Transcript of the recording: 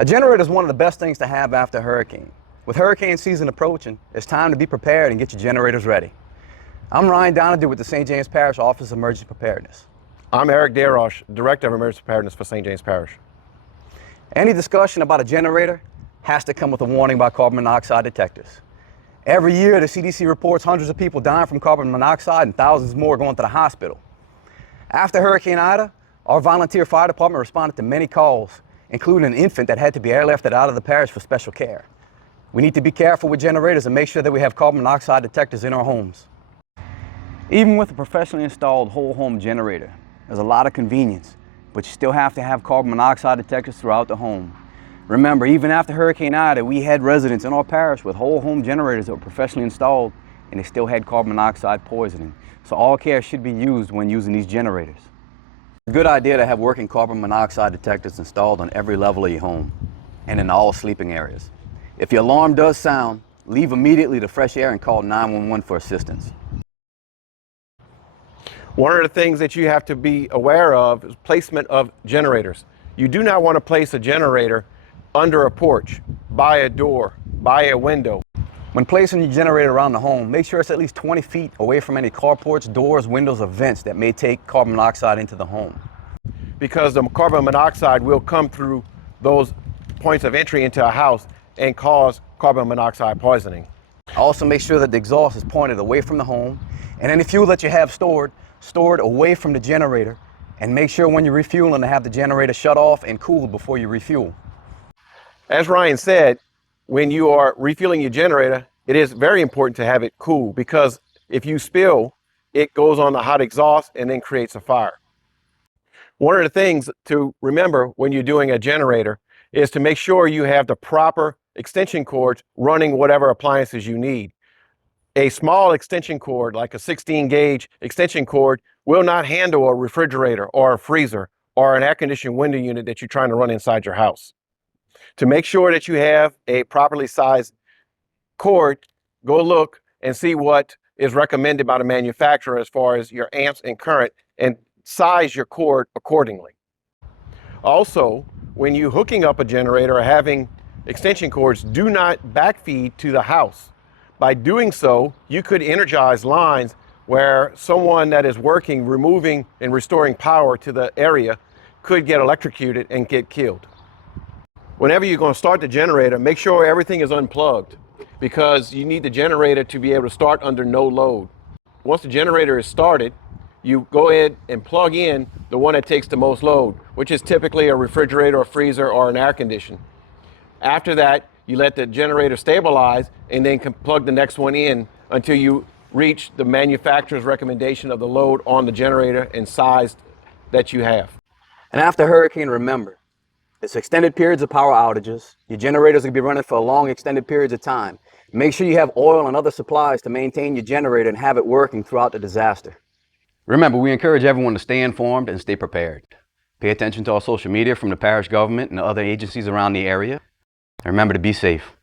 A generator is one of the best things to have after a hurricane. With hurricane season approaching, it's time to be prepared and get your generators ready. I'm Donadieu with the St. James Parish Office of Emergency Preparedness. I'm Deroche, Director of Emergency Preparedness for St. James Parish. Any discussion about a generator has to come with a warning by carbon monoxide detectors. Every year, the CDC reports hundreds of people dying from carbon monoxide and thousands more going to the hospital. After Hurricane Ida, our volunteer fire department responded to many calls, including an infant that had to be airlifted out of the parish for special care. We need to be careful with generators and make sure that we have carbon monoxide detectors in our homes. Even with a professionally installed whole home generator, there's a lot of convenience, but you still have to have carbon monoxide detectors throughout the home. Remember, even after Hurricane Ida, we had residents in our parish with whole home generators that were professionally installed, and they still had carbon monoxide poisoning. So all care should be used when using these generators. It's a good idea to have working carbon monoxide detectors installed on every level of your home and in all sleeping areas. If your alarm does sound, leave immediately to fresh air and call 911 for assistance. One of the things that you have to be aware of is placement of generators. You do not want to place a generator under a porch, by a door, by a window. When placing your generator around the home, make sure it's at least 20 feet away from any carports, doors, windows, or vents that may take carbon monoxide into the home. Because the carbon monoxide will come through those points of entry into a house and cause carbon monoxide poisoning. Also make sure that the exhaust is pointed away from the home, and any fuel that you have stored away from the generator, and make sure when you're refueling to have the generator shut off and cooled before you refuel. As Ryan said, when you are refueling your generator, it is very important to have it cool, because if you spill, it goes on the hot exhaust and then creates a fire. One of the things to remember when you're doing a generator is to make sure you have the proper extension cords running whatever appliances you need. A small extension cord, like a 16 gauge extension cord, will not handle a refrigerator or a freezer or an air conditioned window unit that you're trying to run inside your house. To make sure that you have a properly sized cord, go look and see what is recommended by the manufacturer as far as your amps and current, and size your cord accordingly. Also, when you're hooking up a generator or having extension cords, do not backfeed to the house. By doing so, you could energize lines where someone that is working, removing and restoring power to the area could get electrocuted and get killed. Whenever you're going to start the generator, make sure everything is unplugged, because you need the generator to be able to start under no load. Once the generator is started, you go ahead and plug in the one that takes the most load, which is typically a refrigerator, a freezer, or an air conditioner. After that, you let the generator stabilize and then can plug the next one in until you reach the manufacturer's recommendation of the load on the generator and size that you have. And after hurricane, remember, it's extended periods of power outages. Your generators will be running for long extended periods of time. Make sure you have oil and other supplies to maintain your generator and have it working throughout the disaster. Remember, we encourage everyone to stay informed and stay prepared. Pay attention to our social media from the parish government and other agencies around the area. And remember to be safe.